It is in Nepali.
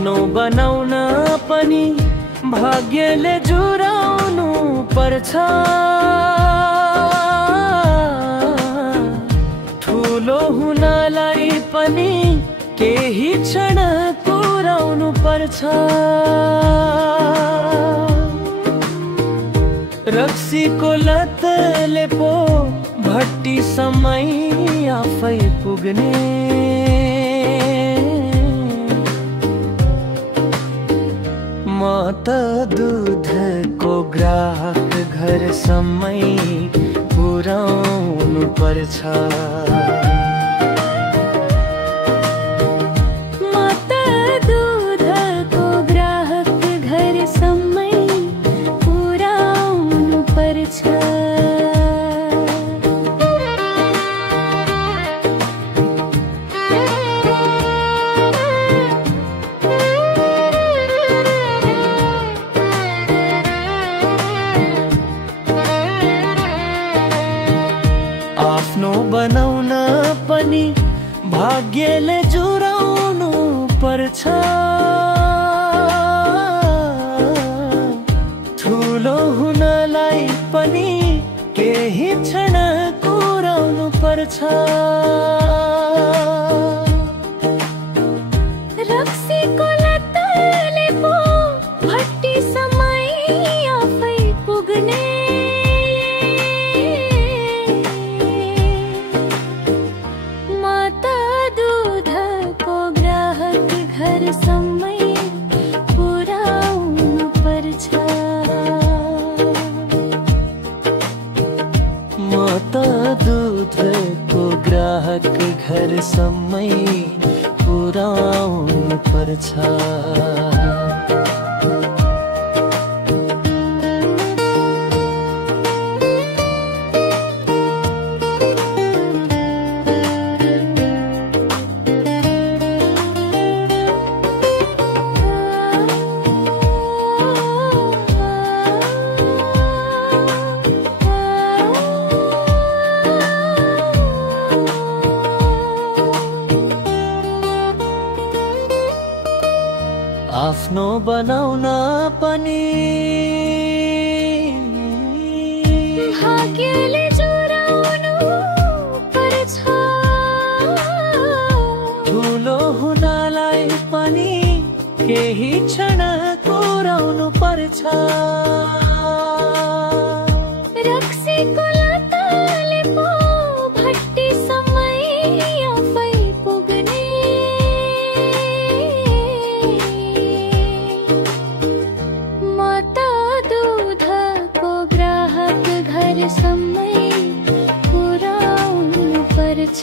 आफ्नो बनाउन पनि भाग्यले जुराउनु पर्छ। ठुलो हुनलाई पनि केही क्षण पुर्याउनु पर्छ। रक्सीको लतले पो भट्टी समय आफै पुग्ने। म त दुधको ग्राहक घरसम्मै पुर्याउनु पर्छ। म त दुधको ग्राहक घरसम्मै पुर्याउनु पर्छ। आफ्नो बनाउन पनि भाग्यले जुराउनु पर्छ। ठुलो हुनलाई पनि केही क्षण कुराउनु पर्छ। रक्सीको लतले पो भट्टी समय आफै पुग्ने। म त दुधको ग्राहक घरसम्मै पुर्याउनु पर्छ। म त दुधको ग्राहक घरसम्मै पुर्याउनु पर्छ। आफ्नो बनाउन पनि भाग्यले जुराउनु पर्छ। ठुलो हुनलाई पनि केही क्षण कुराउनु पर्छ। रक्सीको लतले पो भट्टी समय आफै पुग्ने। म त दुधको ग्राहक घरसम्मै पुर्याउनु पर्छ।